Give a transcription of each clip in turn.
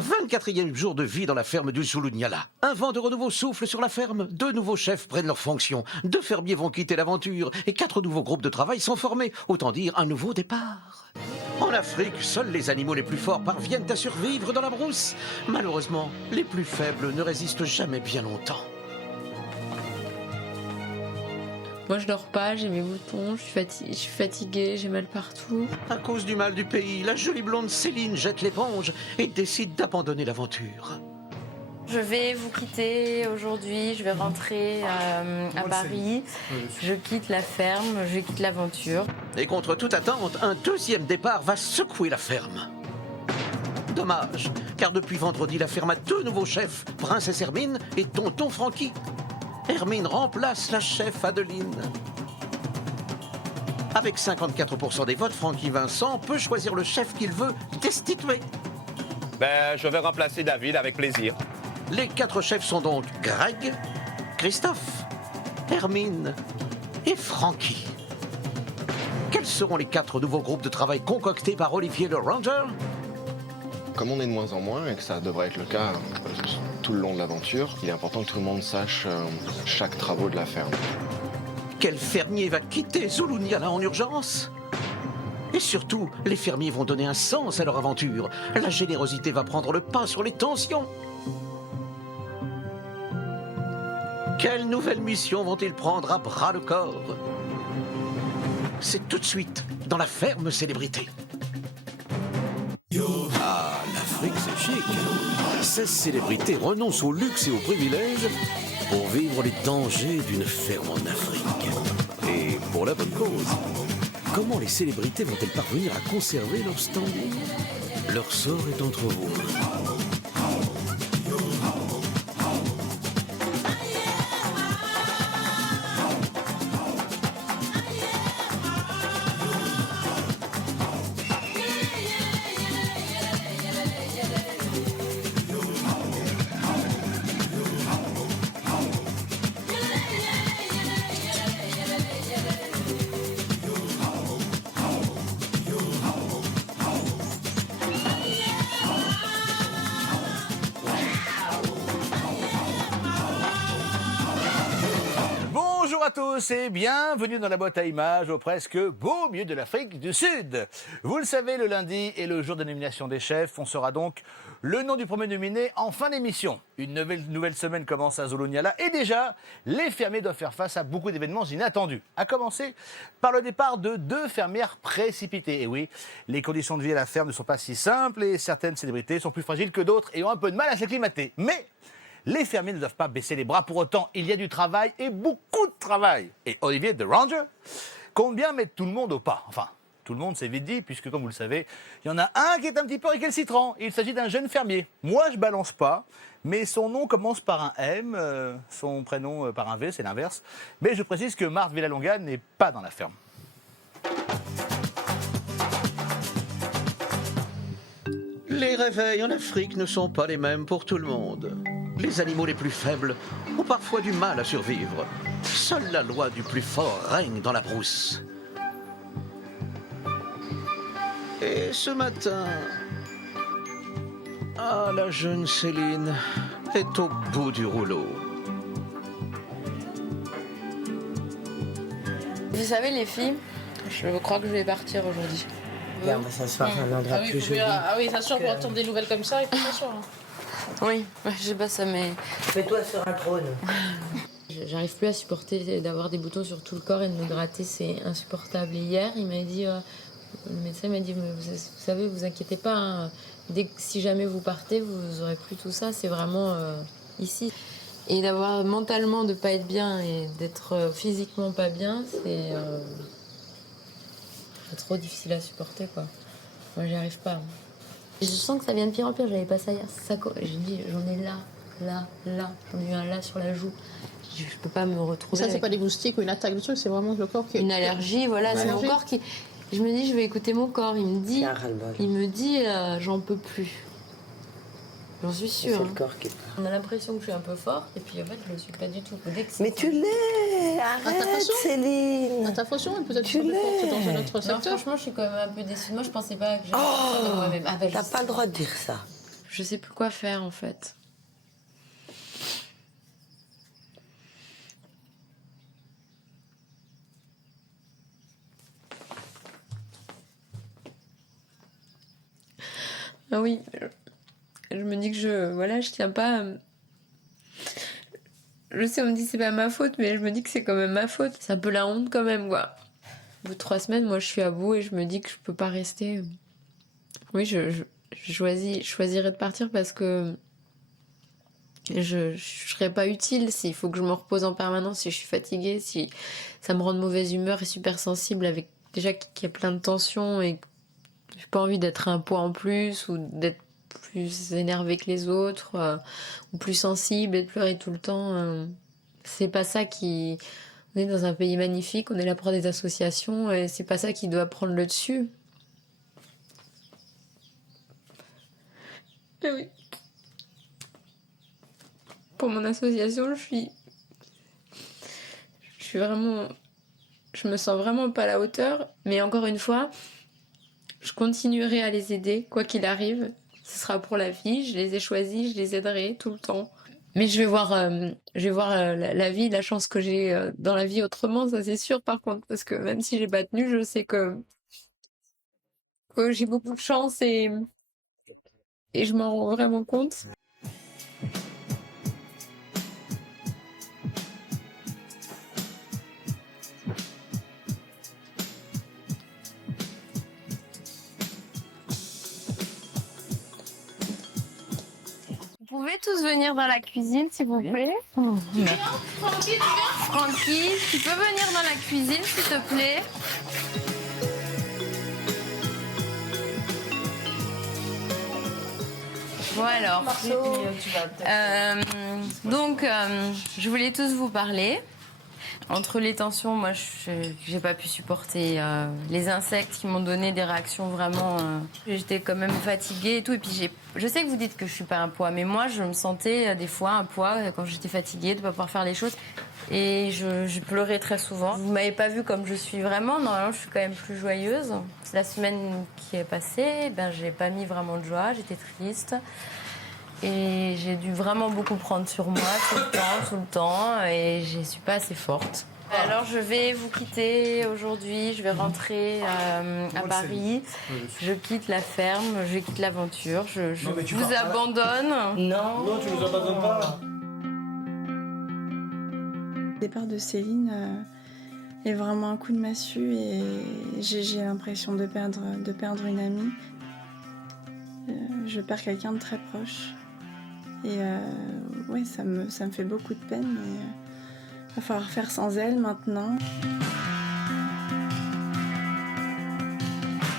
24e jour de vie dans la ferme du Zulunyala. Un vent de renouveau souffle sur la ferme. 2 nouveaux chefs prennent leurs fonctions. 2 fermiers vont quitter l'aventure. Et 4 nouveaux groupes de travail sont formés. Autant dire un nouveau départ. En Afrique, seuls les animaux les plus forts parviennent à survivre dans la brousse. Malheureusement, les plus faibles ne résistent jamais bien longtemps. Moi, je dors pas, j'ai mes boutons, je suis fatiguée, j'ai mal partout. À cause du mal du pays, la jolie blonde Céline jette l'éponge et décide d'abandonner l'aventure. Je vais vous quitter aujourd'hui, je vais rentrer à Paris. Je quitte la ferme, je quitte l'aventure. Et contre toute attente, un 2e départ va secouer la ferme. Dommage, car depuis vendredi, la ferme a 2 nouveaux chefs, Princesse Hermine et Tonton Francky. Hermine remplace la chef Adeline. Avec 54% des votes, Francky Vincent peut choisir le chef qu'il veut destituer. Je vais remplacer David avec plaisir. Les 4 chefs sont donc Greg, Christophe, Hermine et Francky. Quels seront les 4 nouveaux groupes de travail concoctés par Olivier le Ranger? Comme on est de moins en moins, et que ça devrait être le cas tout le long de l'aventure, il est important que tout le monde sache chaque travaux de la ferme. Quel fermier va quitter Zulunyala en urgence? Et surtout, les fermiers vont donner un sens à leur aventure. La générosité va prendre le pas sur les tensions. Quelle nouvelle mission vont-ils prendre à bras le corps? C'est tout de suite dans la ferme célébrité. Ah, l'Afrique, c'est chic. 16 célébrités renoncent au luxe et aux privilèges pour vivre les dangers d'une ferme en Afrique. Et pour la bonne cause. Comment les célébrités vont-elles parvenir à conserver leur standing? Leur sort est entre vos mains. Bonjour à tous et bienvenue dans la boîte à images au presque beau milieu de l'Afrique du Sud. Vous le savez, le lundi est le jour de nomination des chefs. On saura donc le nom du premier nominé en fin d'émission. Une nouvelle semaine commence à Zulunyala et déjà, les fermiers doivent faire face à beaucoup d'événements inattendus. À commencer par le départ de 2 fermières précipitées. Et oui, les conditions de vie à la ferme ne sont pas si simples et certaines célébrités sont plus fragiles que d'autres et ont un peu de mal à s'acclimater. Mais les fermiers ne doivent pas baisser les bras pour autant. Il y a du travail et beaucoup de travail. Et Olivier the Ranger compte bien mettre tout le monde au pas. Enfin, tout le monde, c'est vite dit, puisque comme vous le savez, il y en a un qui est un petit peu récalcitrant. Il s'agit d'un jeune fermier. Moi, je balance pas, mais son nom commence par un M, son prénom par un V, c'est l'inverse. Mais je précise que Marthe Villalonga n'est pas dans la ferme. Les réveils en Afrique ne sont pas les mêmes pour tout le monde. Les animaux les plus faibles ont parfois du mal à survivre. Seule la loi du plus fort règne dans la brousse. Et ce matin... Ah, la jeune Céline est au bout du rouleau. Vous savez, les filles, je crois que je vais partir aujourd'hui. Et on va s'asseoir à un endroit plus joli. Ah oui, s'asseoir pour entendre des nouvelles comme ça, il faut s'asseoir. Oui, je sais pas, ça m'est... Mets-toi sur un trône. J'arrive plus à supporter d'avoir des boutons sur tout le corps et de me gratter, c'est insupportable. Et hier, il m'a dit, le médecin m'a dit, mais vous savez, vous inquiétez pas, hein, si jamais vous partez, vous aurez plus tout ça, c'est vraiment ici. Et d'avoir mentalement de pas être bien et d'être physiquement pas bien, c'est trop difficile à supporter, quoi. Moi, j'y arrive pas. Je sens que ça vient de pire en pire, j'avais pas ça hier. J'ai dit, j'en ai là. J'en ai eu un là sur la joue. Je peux pas me retrouver. Ça, c'est pas des moustiques ou une attaque de truc, c'est vraiment le corps qui est... Une allergie, voilà, c'est mon corps qui... Je me dis, je vais écouter mon corps. Il me dit, j'en peux plus. J'en suis sûre. C'est le corps qui... On a l'impression que je suis un peu forte, et puis en fait, je le suis pas du tout. Mais tu l'es. Arrête, Céline. À ta façon, peut-être que tu es forte dans un autre secteur. Franchement, je suis quand même un peu déçue. Moi, je pensais pas que j'allais Oh, moi-même. t'as pas le droit de dire ça. je sais plus quoi faire en fait. Ah oui, je me dis que je tiens pas. Je sais, on me dit que c'est pas ma faute, mais je me dis que c'est quand même ma faute. C'est un peu la honte quand même, quoi. Au bout de 3 semaines, moi, je suis à bout et je me dis que je peux pas rester. Oui, je choisirais de partir parce que je serais pas utile s'il faut que je me repose en permanence, si je suis fatiguée, si ça me rend de mauvaise humeur et super sensible avec déjà qu'il y a plein de tensions et que j'ai pas envie d'être un poids en plus ou d'être plus énervée que les autres ou plus sensible et de pleurer tout le temps. C'est pas ça qui... On est dans un pays magnifique, on est là pour des associations et c'est pas ça qui doit prendre le dessus. Ah oui. Pour mon association, je me sens vraiment pas à la hauteur, mais encore une fois, je continuerai à les aider, quoi qu'il arrive. Ce sera pour la vie, je les ai choisis, je les aiderai tout le temps. Mais je vais voir la vie, la chance que j'ai dans la vie autrement, ça c'est sûr par contre, parce que même si j'ai pas tenu, je sais que j'ai beaucoup de chance et je m'en rends vraiment compte. Vous pouvez tous venir dans la cuisine, s'il vous plaît. Francky, tu peux venir dans la cuisine, s'il te plaît. Bon alors, je voulais tous vous parler. Entre les tensions, moi, j'ai pas pu supporter les insectes qui m'ont donné des réactions vraiment... J'étais quand même fatiguée et tout. Et puis, je sais que vous dites que je suis pas un poids, mais moi, je me sentais des fois un poids quand j'étais fatiguée de pas pouvoir faire les choses. Et je pleurais très souvent. Vous m'avez pas vue comme je suis vraiment. Normalement, je suis quand même plus joyeuse. La semaine qui est passée, j'ai pas mis vraiment de joie. J'étais triste. Et j'ai dû vraiment beaucoup prendre sur moi tout le temps, et je suis pas assez forte. Alors je vais vous quitter aujourd'hui, je vais rentrer à Paris, je quitte la ferme, je quitte l'aventure, je vous abandonne. Non, tu nous abandonnes pas. Le départ de Céline est vraiment un coup de massue et j'ai l'impression de perdre une amie. Je perds quelqu'un de très proche. Et ouais, ça me fait beaucoup de peine. Il va falloir faire sans elle maintenant.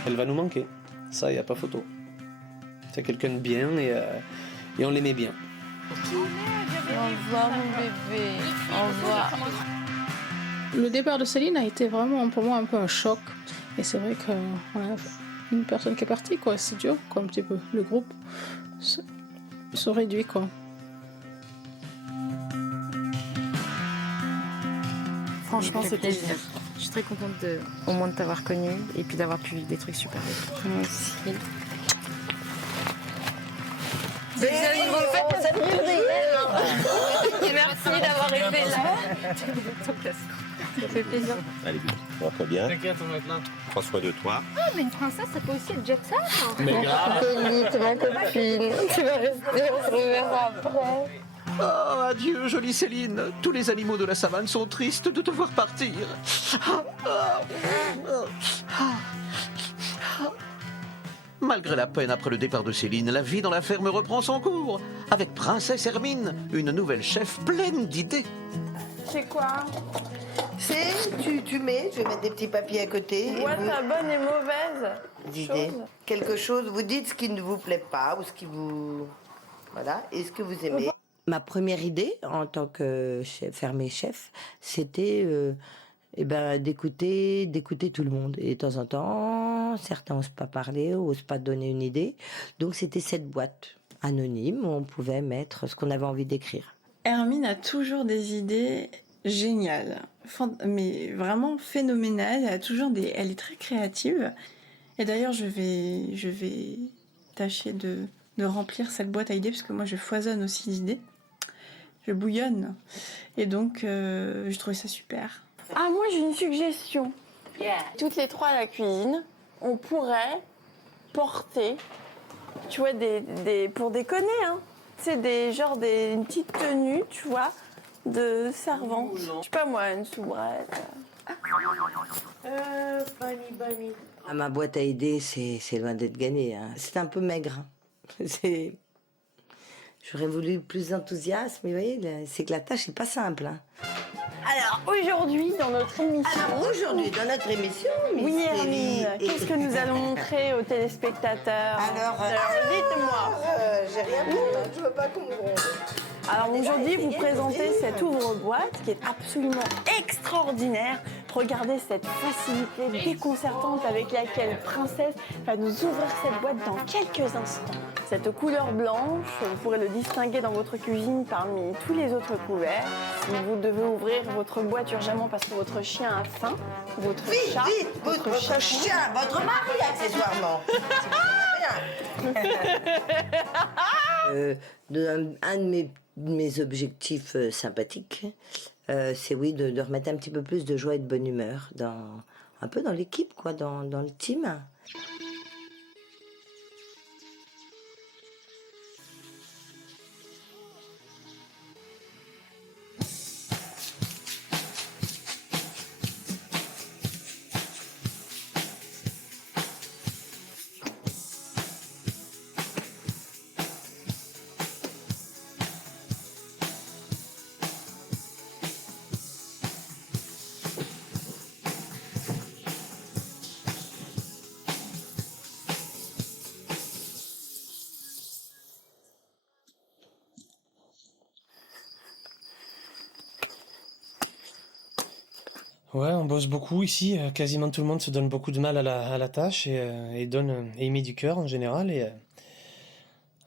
Elle va nous manquer. Ça, il n'y a pas photo. C'est quelqu'un de bien et on l'aimait bien. Au revoir mon bébé. Au revoir. Le départ de Céline a été vraiment pour moi un peu un choc. Et c'est vrai qu'on a une personne qui est partie, quoi. C'est dur, quoi, un petit peu. Le groupe se réduit, quoi. Franchement, c'est plaisir. Je suis très contente au moins de t'avoir connue et puis d'avoir pu vivre des trucs super beaux. Moi aussi. Et merci d'avoir été là. Ça fait plaisir. Allez, ça va très bien. T'inquiète, on va être là. Prends soin de toi. Ah, mais une princesse, ça peut aussi être jet set. Mais grave. T'es ma copine. Tu vas rester, on se reverra après. Oh, adieu, jolie Céline. Tous les animaux de la savane sont tristes de te voir partir. Malgré la peine après le départ de Céline, la vie dans la ferme reprend son cours. Avec Princesse Hermine, une nouvelle chef pleine d'idées. C'est quoi? Tu mets, je vais mettre des petits papiers à côté. Moi, ta bonne et mauvaise idée. chose. Quelque chose, vous dites ce qui ne vous plaît pas ou ce qui vous... Voilà, et ce que vous aimez. Ma première idée en tant que fermier chef, c'était d'écouter tout le monde. Et de temps en temps, certains n'osent pas parler, n'osent pas donner une idée. Donc c'était cette boîte anonyme où on pouvait mettre ce qu'on avait envie d'écrire. Hermine a toujours des idées géniales, mais vraiment phénoménales. Elle est très créative. Et d'ailleurs, je vais tâcher de de remplir cette boîte à idées, parce que moi je foisonne aussi d'idées. Je bouillonne. Et donc, je trouvais ça super. Ah, moi j'ai une suggestion. Toutes les trois à la cuisine, on pourrait porter, tu vois, pour déconner, hein. C'est une petite tenue, tu vois, de servante. Je sais pas moi, une soubrette. Bunny. À ma boîte à idées, c'est loin d'être gagné. Hein. C'est un peu maigre. J'aurais voulu plus d'enthousiasme, mais vous voyez, c'est que la tâche n'est pas simple. Hein. Alors, aujourd'hui, dans notre émission... Miss Hermine, qu'est-ce que nous allons montrer aux téléspectateurs? Alors dites-moi. J'ai rien dit, je veux pas qu'on me gronde. Alors aujourd'hui, vous présentez cette ouvre-boîte qui est absolument extraordinaire. Regardez cette facilité déconcertante avec laquelle Princesse va nous ouvrir cette boîte dans quelques instants. Cette couleur blanche, vous pourrez le distinguer dans votre cuisine parmi tous les autres couverts. Si vous devez ouvrir votre boîte urgemment parce que votre chien a faim, votre chat... Vite, votre chien, votre mari accessoirement. Un de mes objectifs sympathiques, c'est oui de remettre un petit peu plus de joie et de bonne humeur un peu dans l'équipe, quoi, dans le team. Ouais, on bosse beaucoup ici. Quasiment tout le monde se donne beaucoup de mal à la tâche et y met du cœur en général. Et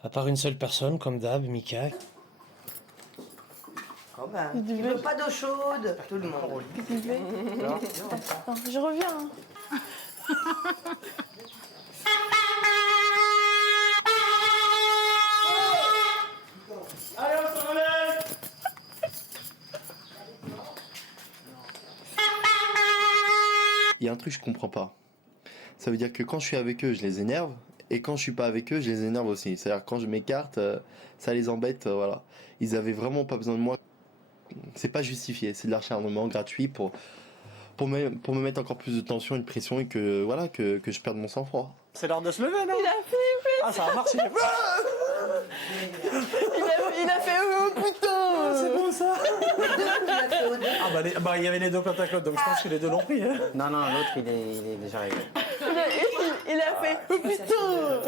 à part une seule personne, comme d'hab, Mika. Oh ben, tu veux pas d'eau chaude, tout le monde. Attends, je reviens. Allez, on se relève. Il y a un truc que je comprends pas. Ça veut dire que quand je suis avec eux, je les énerve. Et quand je suis pas avec eux, je les énerve aussi. C'est-à-dire que quand je m'écarte, ça les embête. Voilà. Ils avaient vraiment pas besoin de moi. C'est pas justifié. C'est de l'acharnement gratuit pour me mettre encore plus de tension et de pression et que, voilà, que je perde mon sang-froid. C'est l'heure de se lever, non? Il a flippé. Ah, ça a marché. Il a fait oh putain. C'est bon ça. Ah il y avait les deux côte à côte, donc je pense que les deux l'ont pris. Hein. Non, l'autre il est déjà réglé. Il a fait oh putain.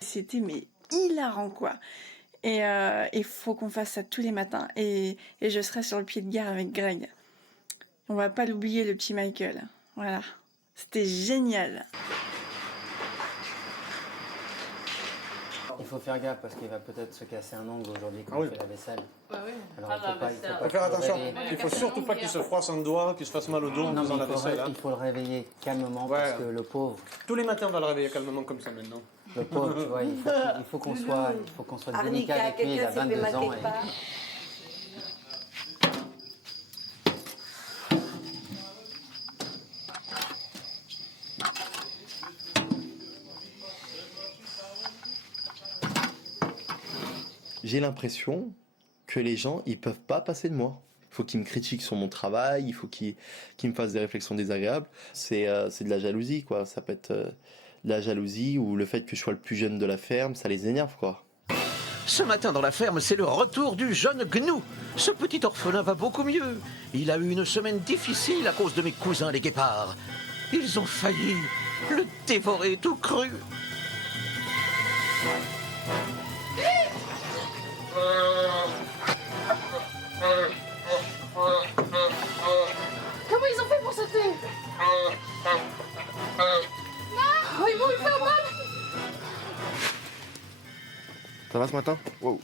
C'était mais hilarant quoi. Et il faut qu'on fasse ça tous les matins. Et je serai sur le pied de guerre avec Greg. On va pas l'oublier, le petit Michael. Voilà. C'était génial. Il faut faire gaffe parce qu'il va peut-être se casser un ongle aujourd'hui quand Ah oui. il fait la vaisselle. Bah oui. Alors Faut faire attention. Il faut surtout pas qu'il se froisse un doigt, qu'il se fasse mal au dos en faisant la vaisselle. Il faut le réveiller calmement parce que le pauvre. Tous les matins, on va le réveiller calmement comme ça maintenant. Le pauvre, tu vois, il faut qu'on soit délicat avec lui. Il a 22 ans. J'ai l'impression que les gens, ils peuvent pas passer de moi. Il faut qu'ils me critiquent sur mon travail, il faut qu'ils me fassent des réflexions désagréables. C'est de la jalousie, quoi. Ça peut être de la jalousie ou le fait que je sois le plus jeune de la ferme, ça les énerve, quoi. Ce matin dans la ferme, c'est le retour du jeune Gnou. Ce petit orphelin va beaucoup mieux. Il a eu une semaine difficile à cause de mes cousins les guépards. Ils ont failli le dévorer tout cru. Comment ils ont fait pour sauter? Non, ils vont lui faire mal. Ça va ce matin? Wow. Ouais.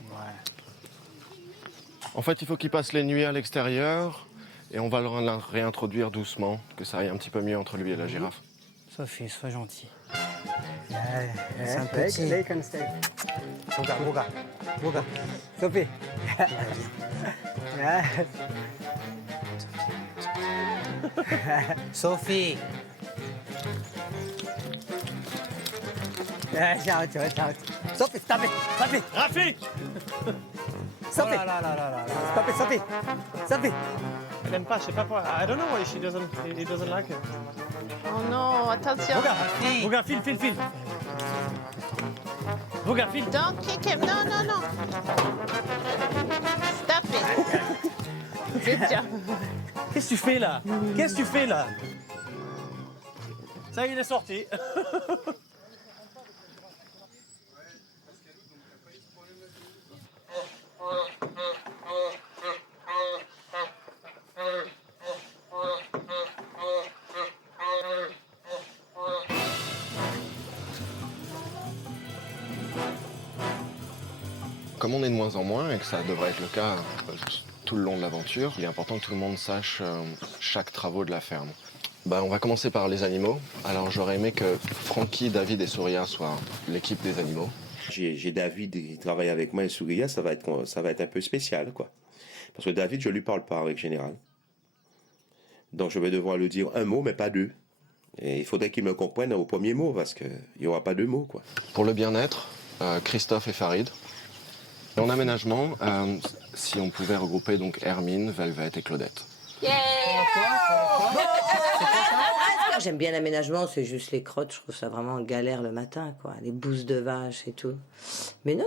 En fait, il faut qu'il passe les nuits à l'extérieur et on va le réintroduire doucement, que ça aille un petit peu mieux entre lui et la girafe. Sophie, sois gentille. C'est un petit. Boga. Sophie. Sophie. Ciao. Sophie, stop it. Rafik Sophie. Oh là là. Stop it, Sophie. Sophie. Elle aime pas, je sais pas quoi. I don't know why he doesn't like it. Oh non, attention. Boga, file. Boga, file. Don't kick him. Non. Stop it. Good job. Qu'est-ce que tu fais là? Ça y est, il est sorti. Comme on est de moins en moins, et que ça devrait être le cas tout le long de l'aventure, il est important que tout le monde sache chaque travaux de la ferme. On va commencer par les animaux. Alors j'aurais aimé que Francky, David et Souria soient l'équipe des animaux. J'ai David qui travaille avec moi et Souria, ça va être un peu spécial, quoi. Parce que David, je lui parle pas en règle générale. Donc je vais devoir lui dire un mot, mais pas deux. Et il faudrait qu'il me comprenne au premier mot, parce qu'il n'y aura pas deux mots, quoi. Pour le bien-être, Christophe et Farid. Et en aménagement, si on pouvait regrouper donc Hermine, Velvet et Claudette. J'aime bien l'aménagement, c'est juste les crottes, je trouve ça vraiment galère le matin, quoi. Les bousses de vache et tout. Mais non,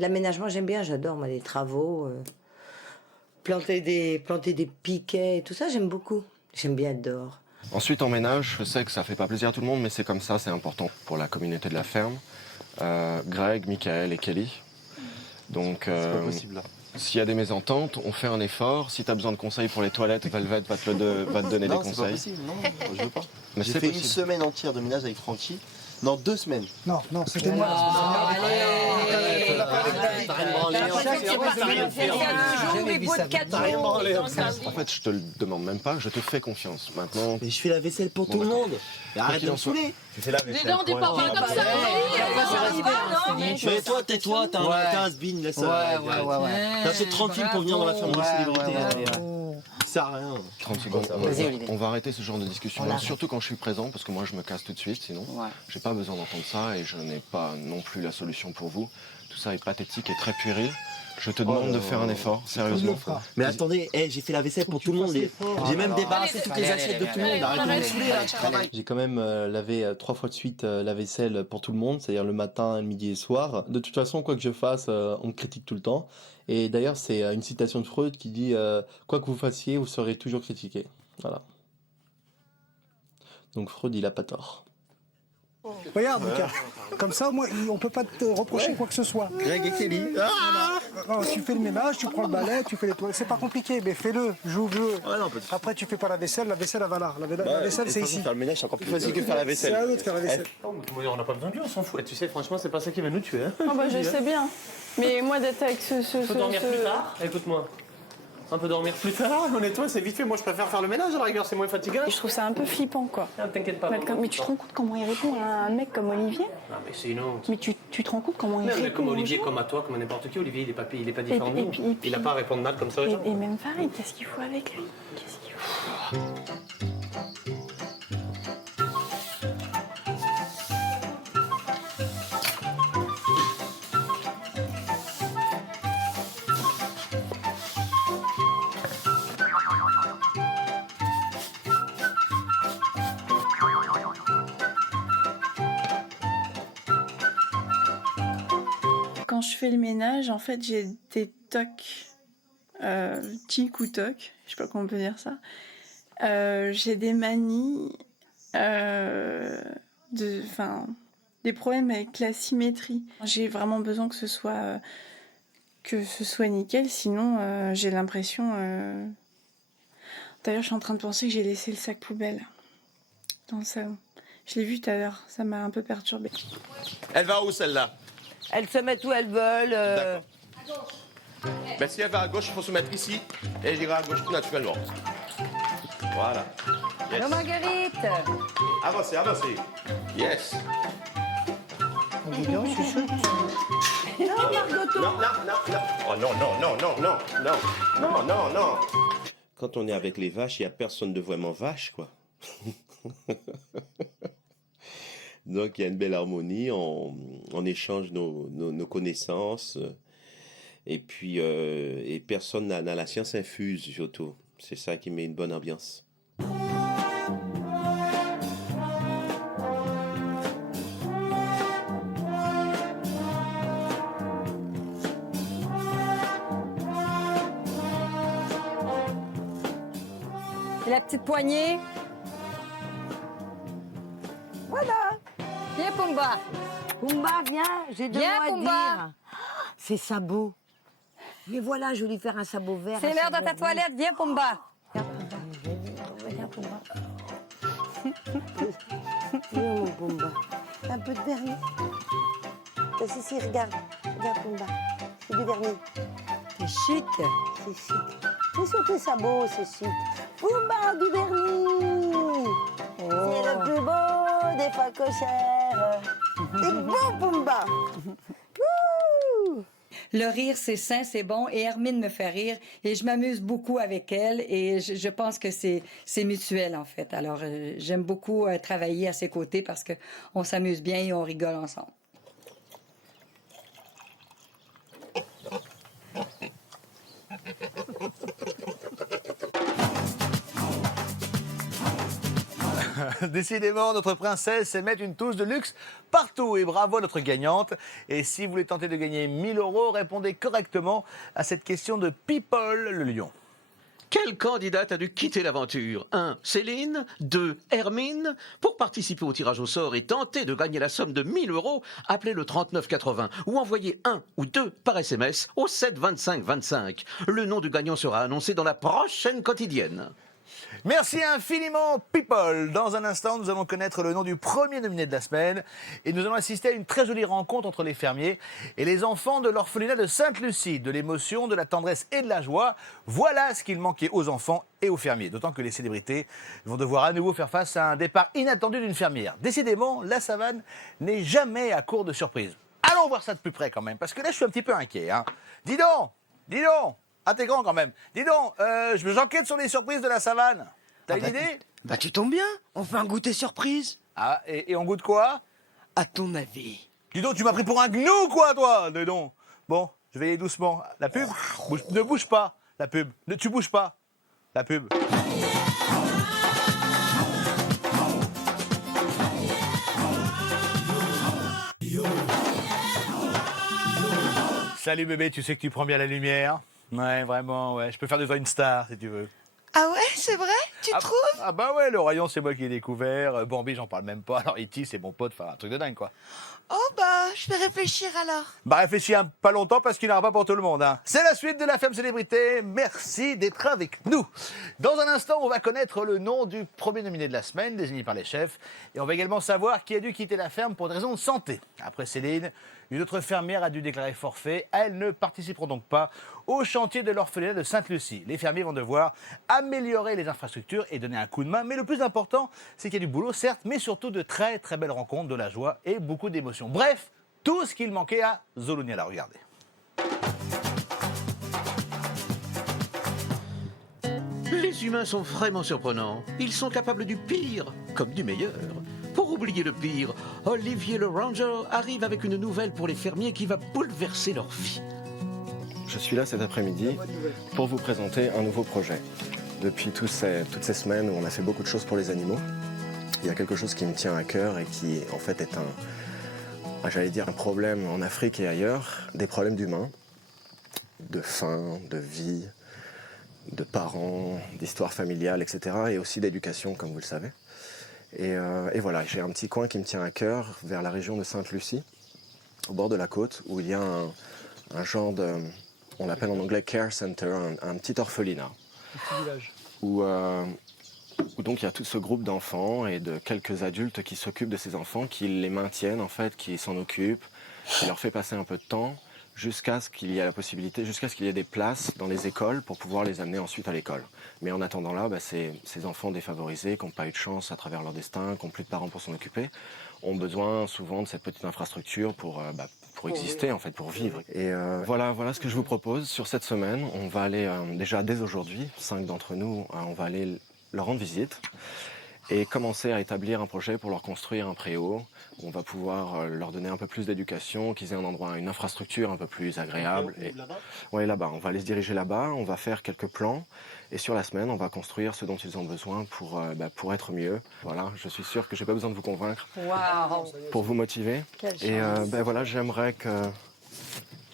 l'aménagement j'aime bien, j'adore moi les travaux, planter des piquets et tout ça, j'aime beaucoup. J'aime bien être dehors. Ensuite en ménage, je sais que ça fait pas plaisir à tout le monde, mais c'est comme ça, c'est important pour la communauté de la ferme. Greg, Michael et Kelly. Donc, C'est pas possible là. s'il y a des mésententes, on fait un effort. Si tu as besoin de conseils pour les toilettes, Velvet va te donner des Non, c'est pas conseils. possible, non, je veux pas. Mais J'ai c'est fait possible. une semaine entière de ménage avec Francky. Non, 2 semaines. Non, c'était moi la En fait, je te le demande même pas, je te fais confiance. Maintenant. Mais je fais la vaisselle pour tout le monde. Mais arrête de me saouler. Tu fais la Les gars, on départ pas comme ça. Mais toi, tais-toi, t'as un has-been, laisse. T'as fait 30 films pour venir dans la ferme de célébrité. Ça sert à rien. 30 secondes. Vas-y, Olivier. On va arrêter ce genre de discussion, On arrête. surtout quand je suis présent, parce que moi je me casse tout de suite, sinon j'ai pas besoin d'entendre ça et je n'ai pas non plus la solution pour vous. Tout ça est pathétique et très puéril. Je te demande de faire un effort, sérieusement. Mais attendez, j'ai fait la vaisselle pour tout le monde. J'ai même débarrassé toutes les assiettes de tout le monde. Arrête de me saouler là, je travaille. J'ai quand même lavé 3 fois de suite la vaisselle pour tout le monde, c'est-à-dire le matin, le midi et le soir. De toute façon, quoi que je fasse, on me critique tout le temps. Et d'ailleurs, c'est une citation de Freud qui dit quoi que vous fassiez, vous serez toujours critiqué. Voilà. Donc Freud, il a pas tort. Regarde, Lucas. Comme ça, moi, on peut pas te reprocher quoi que ce soit. Greg et Kelly. Alors, tu fais le ménage, tu prends le balai, tu fais les toilettes. C'est pas compliqué, mais fais-le, joue le jeu. Après, tu fais pas la vaisselle elle va là. La vaisselle, c'est ici. Faire le ménage, c'est encore plus facile que faire la vaisselle. C'est à eux de faire la vaisselle. On n'a pas besoin de lui, on s'en fout. Et tu sais, franchement, c'est pas ça qui va nous tuer. Hein. Ah bah, je sais bien. Mais moi, d'être avec On peut dormir plus tard. Écoute-moi. On peut dormir plus tard, honnêtement, c'est vite fait. Moi, je préfère faire le ménage à la rigueur, c'est moins fatigant. Je trouve ça un peu flippant, quoi. T'inquiète pas. Mais tu te rends compte comment il répond à un mec comme Olivier? Ah, mais c'est une honte. Mais tu te rends compte comment il Mais répond comme aux Olivier, gens? comme à toi, comme à n'importe qui, Olivier, il est pas différent de nous. puis- Il n'a pas à répondre mal comme ça aux gens. Et même Farid, qu'est-ce qu'il faut avec lui? Qu'est-ce qu'il faut? Quand je fais le ménage, en fait, j'ai des tocs, tic ou toc, je sais pas comment on peut dire ça. J'ai des manies, des problèmes avec la symétrie. J'ai vraiment besoin que ce soit nickel, sinon j'ai l'impression. D'ailleurs, je suis en train de penser que j'ai laissé le sac poubelle dans le salon. Je l'ai vu tout à l'heure, ça m'a un peu perturbée. Elle va où celle-là? Elles se mettent où elles veulent. Ben, si elle va à gauche, il faut se mettre ici et elle ira à gauche tout naturellement. Voilà. Allô, Marguerite. Avancez, avancez. Yes. Dis donc, chouchou. Non, Margoto. Non, non, non, non. Oh non, non, non, non, non, non, non, non, non. Quand on est avec les vaches, il n'y a personne de vraiment vache, quoi. Donc il y a une belle harmonie, on échange nos connaissances, et puis et personne n'a la science infuse, surtout. C'est ça qui met une bonne ambiance. Et la petite poignée. Voilà. Viens, Pumba. Pumba, viens, j'ai deux mots Viens, à Pumba. dire. Ces sabots. Mais voilà, je vais lui faire un sabot vert. C'est un l'heure de sabot ta rouge. toilette. Viens, Pumba. Viens, Pumba. Viens, mon Pumba. Un peu de vernis. Si, regarde. Regarde, Pumba. C'est du vernis. C'est chic. C'est chic. C'est sur tes sabots, c'est chic. Pumba, du vernis. C'est le plus beau des phacochères. C'est beau, Pumba. Wouh. Le rire, c'est sain, c'est bon. Et Hermine me fait rire. Et je m'amuse beaucoup avec elle. Et je pense que c'est mutuel, en fait. Alors, j'aime beaucoup travailler à ses côtés parce qu'on s'amuse bien et on rigole ensemble. Décidément, notre princesse sait mettre une touche de luxe partout. Et bravo à notre gagnante. Et si vous voulez tenter de gagner 1000 €, répondez correctement à cette question de People le lion. Quelle candidate a dû quitter l'aventure? 1. Céline. 2. Hermine. Pour participer au tirage au sort et tenter de gagner la somme de 1000 €, appelez le 3980 ou envoyez 1 ou 2 par SMS au 7 25 25. Le nom du gagnant sera annoncé dans la prochaine quotidienne. Merci infiniment, People. Dans un instant, nous allons connaître le nom du premier nominé de la semaine et nous allons assister à une très jolie rencontre entre les fermiers et les enfants de l'orphelinat de Sainte-Lucie. De l'émotion, de la tendresse et de la joie, voilà ce qu'il manquait aux enfants et aux fermiers. D'autant que les célébrités vont devoir à nouveau faire face à un départ inattendu d'une fermière. Décidément, la savane n'est jamais à court de surprises. Allons voir ça de plus près quand même, parce que là, je suis un petit peu inquiet. Hein. Dis donc. Ah, t'es grand quand même. Dis donc, j'enquête sur les surprises de la savane. T'as une idée? Bah tu tombes bien, on fait un goûter surprise. Ah, et on goûte quoi? À ton avis. Dis donc, tu m'as pris pour un gnou, quoi, toi? Dis donc. Bon, je vais y aller doucement. La pub? Ne bouge pas, la pub. Tu bouges pas, la pub. Salut bébé, tu sais que tu prends bien la lumière? Ouais, vraiment, ouais. Je peux faire de toi une star, si tu veux. Ah ouais, c'est vrai? Tu trouves? Ah bah ouais, le rayon, c'est moi qui l'ai découvert. Bambi, j'en parle même pas. Alors E.T., c'est mon pote, faire un truc de dingue, quoi. Oh bah, je vais réfléchir alors. Bah réfléchis pas longtemps parce qu'il n'y en aura pas pour tout le monde. Hein. C'est la suite de la ferme célébrité. Merci d'être avec nous. Dans un instant, on va connaître le nom du premier nominé de la semaine, désigné par les chefs. Et on va également savoir qui a dû quitter la ferme pour des raisons de santé. Après Céline, une autre fermière a dû déclarer forfait. Elles ne participeront donc pas au chantier de l'orphelinat de Sainte-Lucie. Les fermiers vont devoir améliorer les infrastructures et donner un coup de main. Mais le plus important, c'est qu'il y a du boulot, certes, mais surtout de très très belles rencontres, de la joie et beaucoup d'émotions. Bref, tout ce qu'il manquait à Zoluniala. Regardez. Les humains sont vraiment surprenants. Ils sont capables du pire comme du meilleur. Pour oublier le pire, Olivier le Ranger arrive avec une nouvelle pour les fermiers qui va bouleverser leur vie. Je suis là cet après-midi pour vous présenter un nouveau projet. Depuis toutes ces semaines où on a fait beaucoup de choses pour les animaux, il y a quelque chose qui me tient à cœur et qui en fait est un problème en Afrique et ailleurs, des problèmes d'humains, de faim, de vie, de parents, d'histoire familiale, etc. et aussi d'éducation, comme vous le savez. Et voilà, j'ai un petit coin qui me tient à cœur vers la région de Sainte-Lucie, au bord de la côte, où il y a un genre de, on l'appelle en anglais care center, un petit orphelinat. Un petit village. Où donc il y a tout ce groupe d'enfants et de quelques adultes qui s'occupent de ces enfants, qui les maintiennent en fait, qui s'en occupent, qui leur fait passer un peu de temps, jusqu'à ce qu'il y ait la possibilité, jusqu'à ce qu'il y ait des places dans les écoles pour pouvoir les amener ensuite à l'école. Mais en attendant là, ces enfants défavorisés qui n'ont pas eu de chance à travers leur destin, qui n'ont plus de parents pour s'en occuper, ont besoin souvent de cette petite infrastructure pour exister, en fait, pour vivre. Et voilà ce que je vous propose sur cette semaine. On va aller, déjà dès aujourd'hui, 5 d'entre nous, on va aller leur rendre visite et commencer à établir un projet pour leur construire un préau. On va pouvoir leur donner un peu plus d'éducation, qu'ils aient un endroit, une infrastructure un peu plus agréable. Oui, là-bas. On va aller se diriger là-bas, on va faire quelques plans. Et sur la semaine, on va construire ce dont ils ont besoin pour être mieux. Voilà, je suis sûr que je n'ai pas besoin de vous convaincre pour vous motiver. Et voilà, j'aimerais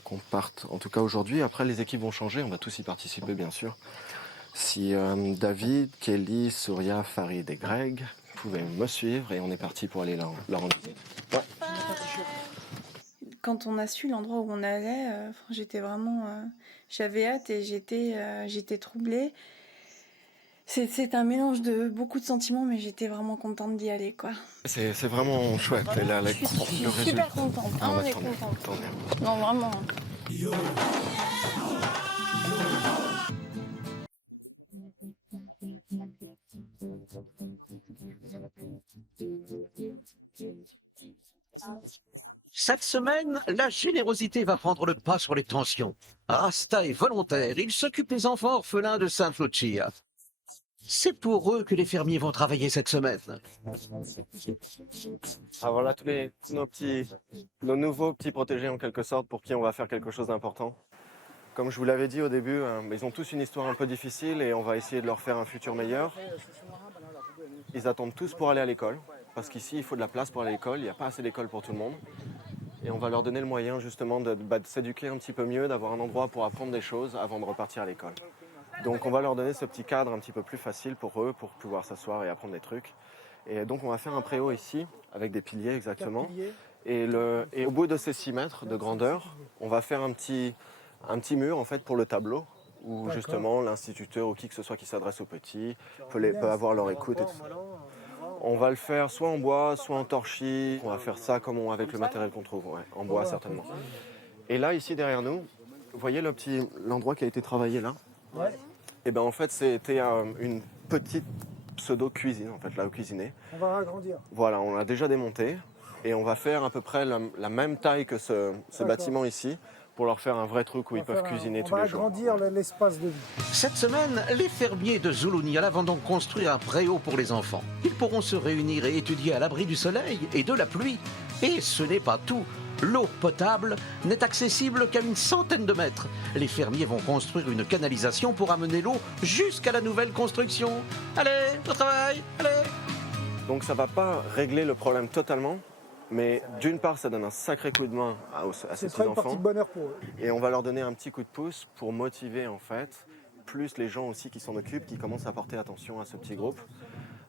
qu'on parte, en tout cas aujourd'hui. Après, les équipes vont changer, on va tous y participer, bien sûr. Si David, Kelly, Souria, Farid et Greg pouvaient me suivre, et on est parti pour aller leur rendre visite. Ouais. Quand on a su l'endroit où on allait, j'étais vraiment... j'avais hâte et j'étais troublée. C'est un mélange de beaucoup de sentiments, mais j'étais vraiment contente d'y aller, quoi. C'est vraiment chouette. Et là, Je suis super contente. Ah, on est tant mieux, contente. tant mieux. Non, vraiment. Cette semaine, la générosité va prendre le pas sur les tensions. Rasta est volontaire, il s'occupe des enfants orphelins de Sainte Lucia. C'est pour eux que les fermiers vont travailler cette semaine. Ah, voilà tous nos nouveaux petits protégés en quelque sorte pour qui on va faire quelque chose d'important. Comme je vous l'avais dit au début, ils ont tous une histoire un peu difficile et on va essayer de leur faire un futur meilleur. Ils attendent tous pour aller à l'école, parce qu'ici il faut de la place pour aller à l'école, il n'y a pas assez d'école pour tout le monde. Et on va leur donner le moyen justement de s'éduquer un petit peu mieux, d'avoir un endroit pour apprendre des choses avant de repartir à l'école. Donc on va leur donner ce petit cadre un petit peu plus facile pour eux, pour pouvoir s'asseoir et apprendre des trucs. Et donc on va faire un préau ici, avec des piliers exactement. Et au bout de ces 6 mètres de grandeur, on va faire un petit mur en fait pour le tableau, où justement l'instituteur ou qui que ce soit qui s'adresse aux petits peut avoir leur écoute et tout ça. On va le faire soit en bois, soit en torchis. On va faire ça avec le matériel qu'on trouve, ouais, en bois certainement. Et là, ici derrière nous, vous voyez l'endroit qui a été travaillé là? Ouais. Et bien en fait, c'était une petite pseudo-cuisine, en fait, là où cuisiner. On va agrandir. Voilà, on l'a déjà démonté et on va faire à peu près la même taille que ce bâtiment ici, pour leur faire un vrai truc où ils peuvent cuisiner tous les jours. On va agrandir l'espace de vie. Cette semaine, les fermiers de Zulunyala vont donc construire un préau pour les enfants. Ils pourront se réunir et étudier à l'abri du soleil et de la pluie. Et ce n'est pas tout. L'eau potable n'est accessible qu'à une centaine de mètres. Les fermiers vont construire une canalisation pour amener l'eau jusqu'à la nouvelle construction. Allez, au travail, allez! Donc ça ne va pas régler le problème totalement. Mais d'une part, ça donne un sacré coup de main à ces petits enfants. C'est une partie de bonheur pour eux. Et on va leur donner un petit coup de pouce pour motiver en fait, plus les gens aussi qui s'en occupent, qui commencent à porter attention à ce petit groupe.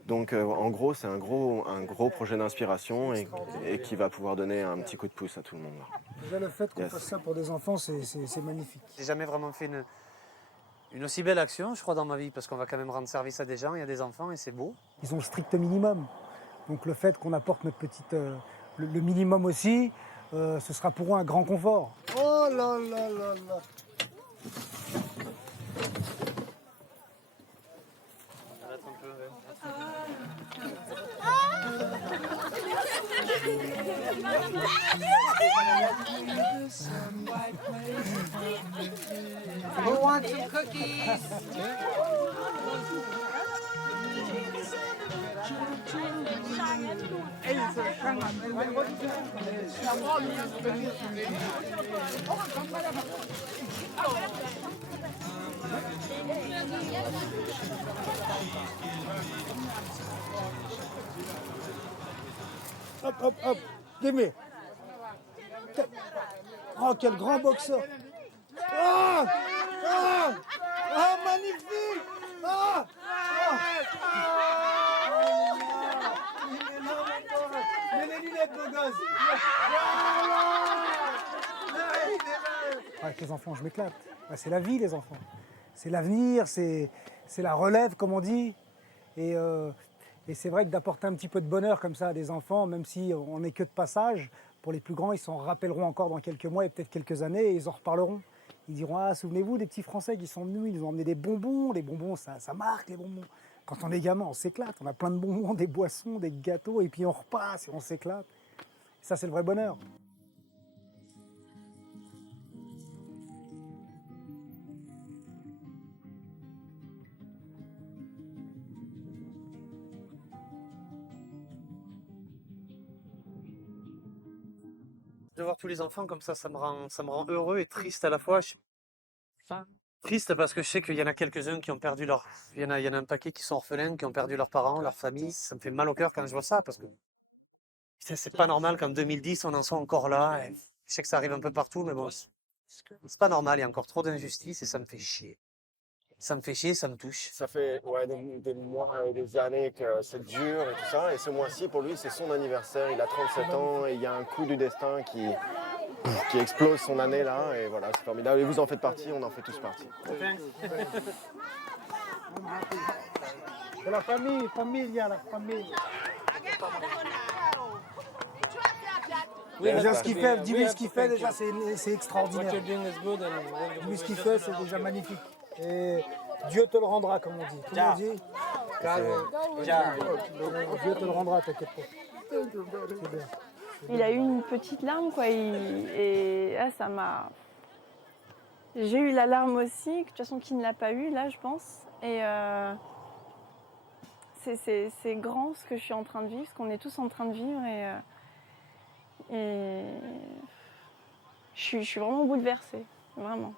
Donc en gros, c'est un gros projet d'inspiration et qui va pouvoir donner un petit coup de pouce à tout le monde. Déjà le fait qu'on fasse ça pour des enfants, c'est magnifique. J'ai jamais vraiment fait une aussi belle action, je crois, dans ma vie, parce qu'on va quand même rendre service à des gens, il y a des enfants et c'est beau. Ils ont le strict minimum. Donc le fait qu'on apporte notre petite... le minimum aussi, ce sera pour eux un grand confort. Oh là là là là. Who wants some cookies? Hop, hop, hop, Démé. Oh, quel grand boxeur. Ah, ah, ah, magnifique. Ah, mets les lunettes, beau gosse. Avec les enfants, je m'éclate. C'est la vie, les enfants. C'est l'avenir, c'est la relève, comme on dit. Et c'est vrai que d'apporter un petit peu de bonheur comme ça à des enfants, même si on n'est que de passage, Pour les plus grands, ils s'en rappelleront encore dans quelques mois et peut-être quelques années et ils en reparleront. Ils diront, ah, souvenez-vous des petits Français qui sont venus, ils nous ont emmené des bonbons. Les bonbons, ça marque les bonbons. Quand on est gamin, on s'éclate. On a plein de bonbons, des boissons, des gâteaux et puis on repasse et on s'éclate. Ça, c'est le vrai bonheur. De voir tous les enfants comme ça me rend heureux et triste à la fois. Triste parce que je sais qu'il y en a quelques-uns qui ont perdu leur... Il y en a un paquet qui sont orphelins, qui ont perdu leurs parents, leur famille. Ça me fait mal au cœur quand je vois ça parce que putain, c'est pas normal qu'en 2010 on en soit encore là. Et je sais que ça arrive un peu partout, mais bon, c'est pas normal. Il y a encore trop d'injustice et ça me fait chier. Ça me fait chier, ça me touche. Ça fait des mois et des années que c'est dur et tout ça. Et ce mois-ci, pour lui, c'est son anniversaire. Il a 37 ans et il y a un coup du destin qui explose son année là. Et voilà, c'est formidable. Et vous en faites partie, on en fait tous partie. C'est la famille, la famille. Déjà ce qu'il fait, dis-lui ce qu'il fait, déjà c'est extraordinaire. Dis-lui ce qu'il fait, c'est déjà magnifique. Et Dieu te le rendra, comme on dit. Tout le monde dit Dieu te le rendra, t'inquiète pas. C'est bien. Il a eu une petite larme, quoi. Et là, ça m'a... J'ai eu la larme aussi, de toute façon, qui ne l'a pas eu, là, je pense. Et c'est grand ce que je suis en train de vivre, ce qu'on est tous en train de vivre. Et je suis vraiment bouleversée, vraiment.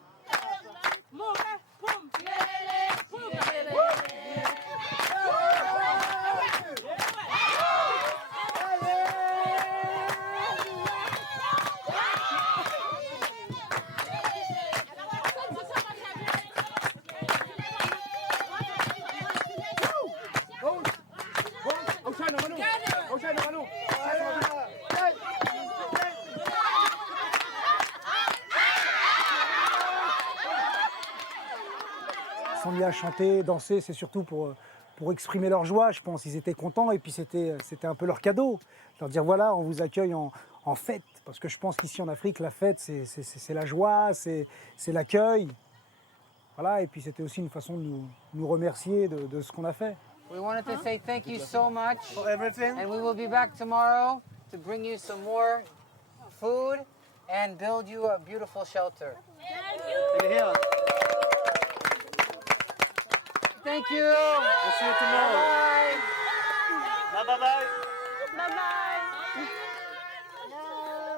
Ils sont mis à chanter, danser, c'est surtout pour exprimer leur joie, je pense. Ils étaient contents et puis c'était un peu leur cadeau. Leur dire voilà, on vous accueille en fête. Parce que je pense qu'ici en Afrique, la fête, c'est la joie, c'est l'accueil. Voilà, et puis c'était aussi une façon de nous remercier de ce qu'on a fait. We wanted to say thank you so much for everything. And we will be back tomorrow to bring you some more food and build you a beautiful shelter. Thank you. Thank you. We'll see you tomorrow. Bye. Bye bye. Bye bye.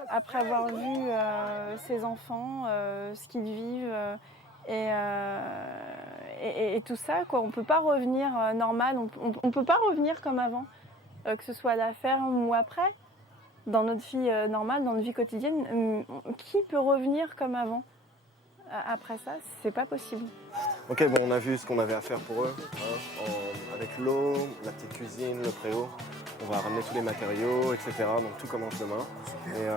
Après avoir vu ces enfants, ce qu'ils vivent et tout ça, quoi, on ne peut pas revenir normal, on ne peut pas revenir comme avant, que ce soit à la ferme ou après, dans notre vie normale, dans notre vie quotidienne. Qui peut revenir comme avant? Après ça, c'est pas possible. Ok, bon, on a vu ce qu'on avait à faire pour eux, hein, avec l'eau, la petite cuisine, le préau. On va ramener tous les matériaux, etc. Donc tout commence demain. Et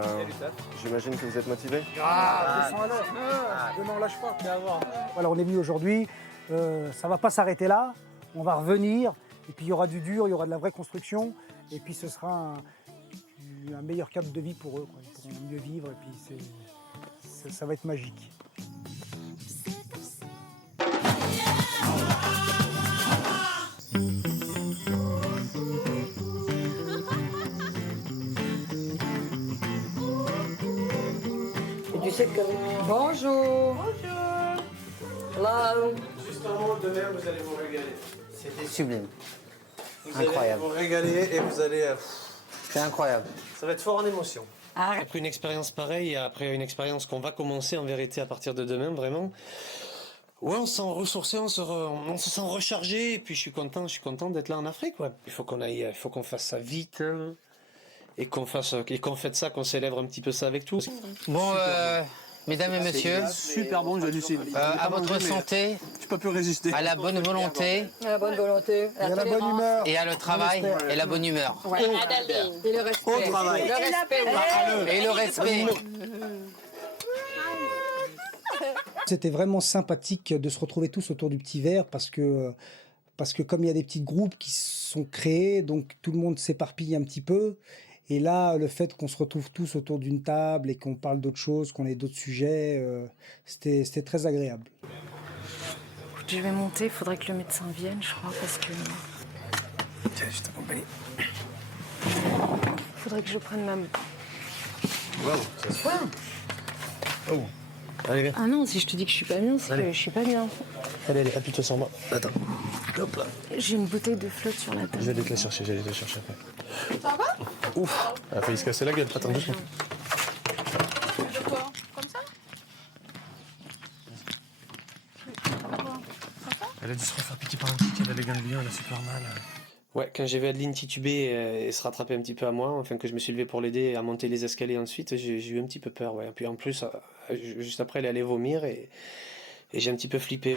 j'imagine que vous êtes motivés. Ah, ils sont à l'heure. Demain, on lâche pas. Voilà, on est venu aujourd'hui. Ça va pas s'arrêter là. On va revenir. Et puis il y aura du dur, il y aura de la vraie construction. Et puis ce sera un meilleur cadre de vie pour eux, quoi. Ils pourront mieux vivre. Et puis ça va être magique. Tu sais que... Bonjour. Bonjour. Hello. Juste un mot, demain vous allez vous régaler. C'était sublime. Vous Incroyable. allez vous régaler et vous allez... C'est incroyable. Ça va être fort en émotion. Après une expérience pareille, et après une expérience qu'on va commencer en vérité à partir de demain, vraiment, ouais, on se sent ressourcé, on se sent rechargé, et puis je suis content d'être là en Afrique, ouais. Il faut qu'on fasse ça vite, hein, et qu'on fête ça, qu'on célèbre un petit peu ça avec tout. Bon, mesdames et messieurs, Super bon, j'hallucine. à votre santé, Je peux plus résister. à la bonne volonté, À la bonne volonté, Et à la bonne humeur. et à le travail et la bonne humeur. et le respect. Au travail. Le respect, Et le respect. C'était vraiment sympathique de se retrouver tous autour du petit verre parce que comme il y a des petits groupes qui sont créés, donc tout le monde s'éparpille un petit peu. Et là, le fait qu'on se retrouve tous autour d'une table et qu'on parle d'autres choses, qu'on ait d'autres sujets, c'était très agréable. Je vais monter, il faudrait que le médecin vienne, je crois, parce que... Tiens, je t'accompagne. Il faudrait que je prenne ma... Wow, ça se fait. Oh, allez, viens. Ah non, si je te dis que je suis pas bien, c'est que je suis pas bien. Allez, appuie-toi sur moi. Attends. Hop là. J'ai une bouteille de flotte sur la table. Je vais aller te la chercher, j'allais te la chercher après. Ça va? Ouf, elle a failli se casser la gueule. Attends, doucement. De quoi? Comme ça? Elle a dû se refaire piquer par un tic, elle a les ganglions, elle a super mal. Ouais, quand j'ai vu Adeline tituber et se rattraper un petit peu à moi, enfin que je me suis levé pour l'aider à monter les escaliers ensuite, j'ai eu un petit peu peur, ouais. Et puis en plus, juste après, elle est allée vomir et j'ai un petit peu flippé.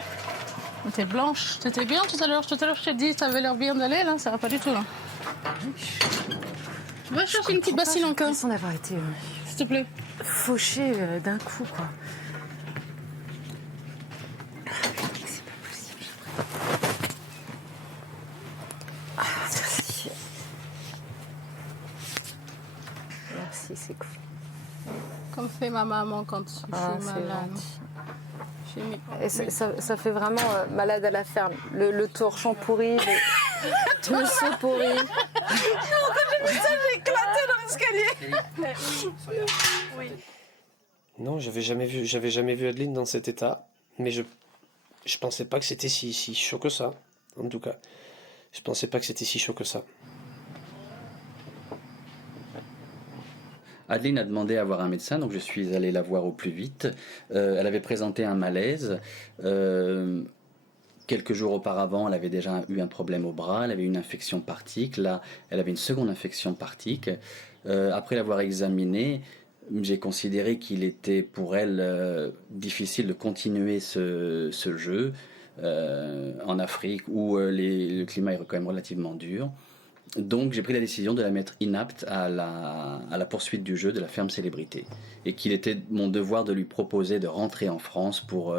T'es blanche, t'étais bien tout à l'heure. Tout à l'heure, je t'ai dit, t'avais l'air bien d'aller, là, ça va pas du tout, là. Va chercher une petite bassine encore. Sans avoir été, s'il te plaît, fauchée d'un coup, quoi. Ah, merci. Merci, c'est cool. comme fait ma maman quand je suis malade. Et ça fait vraiment malade à la ferme. Le torchon pourri, le seau pourri. Non, quand j'ai vu ça, j'ai éclaté dans l'escalier. Oui. Non, j'avais jamais vu Adeline dans cet état, mais je pensais pas que c'était si chaud que ça. En tout cas, je pensais pas que c'était si chaud que ça. Adeline a demandé à voir un médecin, donc je suis allé la voir au plus vite. Elle avait présenté un malaise. Quelques jours auparavant, elle avait déjà eu un problème au bras, elle avait une infection par tique. Là, elle avait une seconde infection par tique. Après l'avoir examinée, j'ai considéré qu'il était pour elle difficile de continuer ce jeu en Afrique où le climat est quand même relativement dur. Donc j'ai pris la décision de la mettre inapte à la poursuite du jeu de la ferme célébrité et qu'il était mon devoir de lui proposer de rentrer en France pour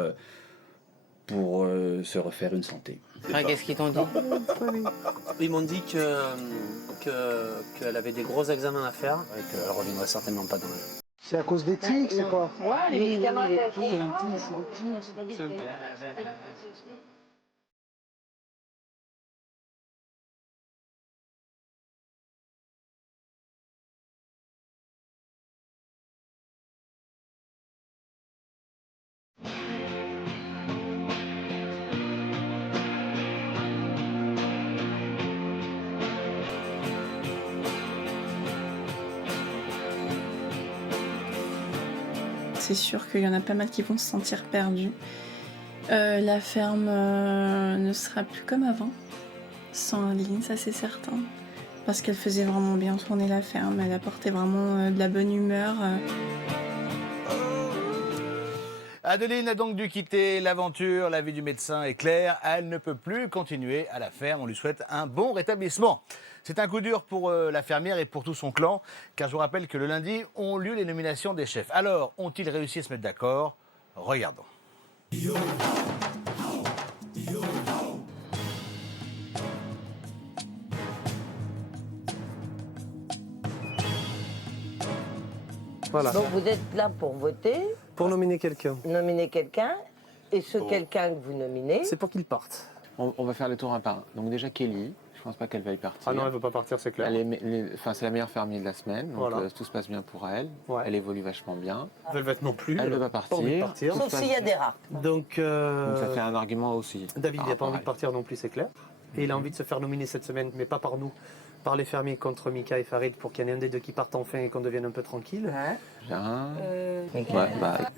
se refaire une santé. Qu'est-ce qu'ils t'ont dit? Ils m'ont dit qu'elle avait des gros examens à faire et qu'elle ne reviendrait certainement pas dans le... C'est à cause des tiques, c'est quoi? Ouais, les médicaments. C'est sûr qu'il y en a pas mal qui vont se sentir perdus. La ferme ne sera plus comme avant, sans Adeline, ça c'est certain. Parce qu'elle faisait vraiment bien tourner la ferme, elle apportait vraiment de la bonne humeur. Adeline a donc dû quitter l'aventure, l'avis du médecin est clair, elle ne peut plus continuer à la ferme, on lui souhaite un bon rétablissement. C'est un coup dur pour la fermière et pour tout son clan, car je vous rappelle que le lundi ont lieu les nominations des chefs. Alors, ont-ils réussi à se mettre d'accord? Regardons. Voilà. Donc vous êtes là pour voter, Pour nominer quelqu'un. nominer quelqu'un, et ce quelqu'un que vous nominez... C'est pour qu'il parte. On va faire les tours un par un. Donc déjà Kelly, je pense pas qu'elle va y partir. Ah non, elle veut pas partir, c'est clair. C'est la meilleure fermière de la semaine, donc Voilà. tout se passe bien pour elle. Ouais. Elle évolue vachement bien. Velvet non plus. Elle ne veut pas envie de partir. Sauf s'il y a des rats. Donc ça fait un argument aussi. David par n'a pas rapport envie à de partir non plus, c'est clair. Et il a envie de se faire nominer cette semaine, mais pas par nous, par les fermiers contre Mika et Farid, pour qu'il y en ait un des deux qui parte enfin et qu'on devienne un peu tranquille. Bien.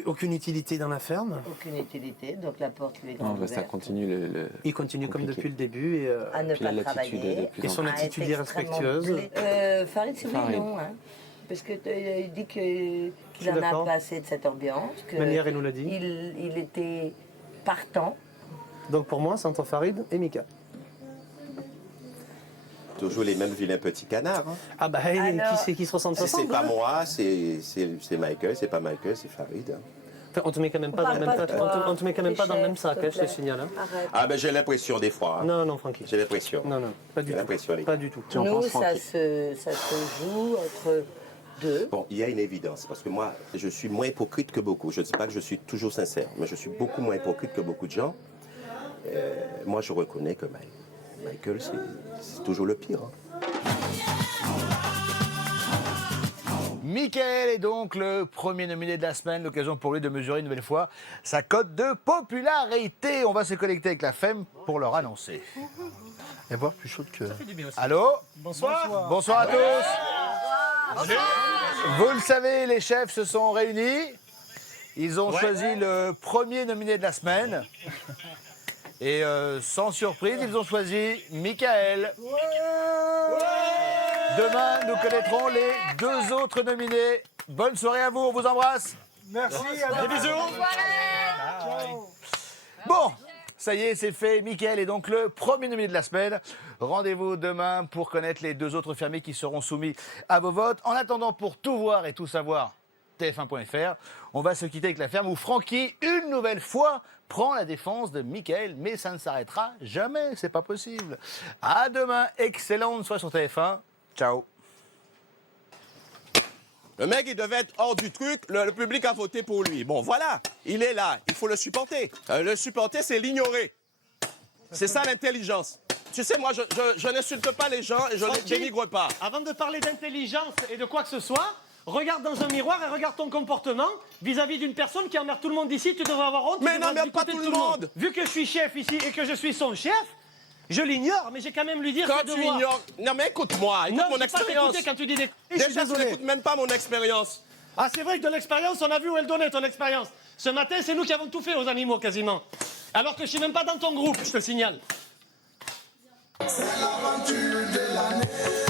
Aucune utilité dans la ferme. Aucune utilité, donc la porte lui est Non, grande bah, ça ouverte. continue Il continue comme compliqué. depuis le début. Et, À ne puis pas l'attitude travailler. de plus Et son en plus. attitude à être extrêmement irrespectueuse. Farid, c'est oui Farid. non, hein. Parce que il dit qu'il suis en a d'accord. pas assez de cette ambiance. Que Manière, elle nous l'a dit. Il était partant. Donc pour moi, c'est entre Farid et Mika. Toujours les mêmes vilains petits canards. Hein. Ah bah, Alors, qui c'est qui se ressemble C'est ensemble pas moi, c'est Michael, c'est pas Michael, c'est Farid. Hein. On te met quand même pas dans le même sac. On te met quand même pas dans le même sac, je te signale. Hein. Ah ben j'ai l'impression des fois. Hein. Non, Francky. J'ai l'impression. Non, pas du tout. Pas du tout. Nous, ça se joue entre deux. Bon, il y a une évidence, parce que moi, je suis moins hypocrite que beaucoup. Je ne dis pas que je suis toujours sincère, mais je suis beaucoup moins hypocrite que beaucoup de gens. Moi, je reconnais que Michael, c'est toujours le pire. Hein. Mickaël est donc le premier nominé de la semaine, l'occasion pour lui de mesurer une nouvelle fois sa cote de popularité. On va se connecter avec la FEM pour leur annoncer. Et voir plus chaude que... Allô? Bonsoir. Bonsoir à tous. Vous le savez, les chefs se sont réunis. Ils ont choisi le premier nominé de la semaine. Et sans surprise, ils ont choisi Mickaël. Demain, nous connaîtrons les 2 autres nominés. Bonne soirée à vous, on vous embrasse. Merci, Des bisous. Bon, ça y est, c'est fait. Mickaël est donc le premier nominé de la semaine. Rendez-vous demain pour connaître les 2 autres fermiers qui seront soumis à vos votes. En attendant, pour tout voir et tout savoir, tf1.fr, on va se quitter avec la ferme où Francky, une nouvelle fois, prend la défense de Mickaël, mais ça ne s'arrêtera jamais, c'est pas possible. À demain, excellente soirée sur TF1. Ciao. Le mec, il devait être hors du truc, le public a voté pour lui. Bon, voilà, il est là, il faut le supporter. Le supporter, c'est l'ignorer. C'est ça l'intelligence. Tu sais, moi, je n'insulte pas les gens et je ne les dénigre pas. Avant de parler d'intelligence et de quoi que ce soit, regarde dans un miroir et regarde ton comportement vis-à-vis d'une personne qui emmerde tout le monde ici. Tu devrais avoir honte. Mais non, mais pas tout le monde. Vu que je suis chef ici et que je suis son chef, je l'ignore, mais j'ai quand même lui dire quand ses tu devoirs. ignores... Non, mais écoute-moi, écoute mon expérience. Quand tu dis des... Déjà, tu n'écoutes même pas mon expérience. Ah, c'est vrai que de l'expérience, on a vu où elle donnait ton expérience. Ce matin, c'est nous qui avons tout fait aux animaux, quasiment. Alors que je suis même pas dans ton groupe, je te signale. C'est l'aventure de l'année.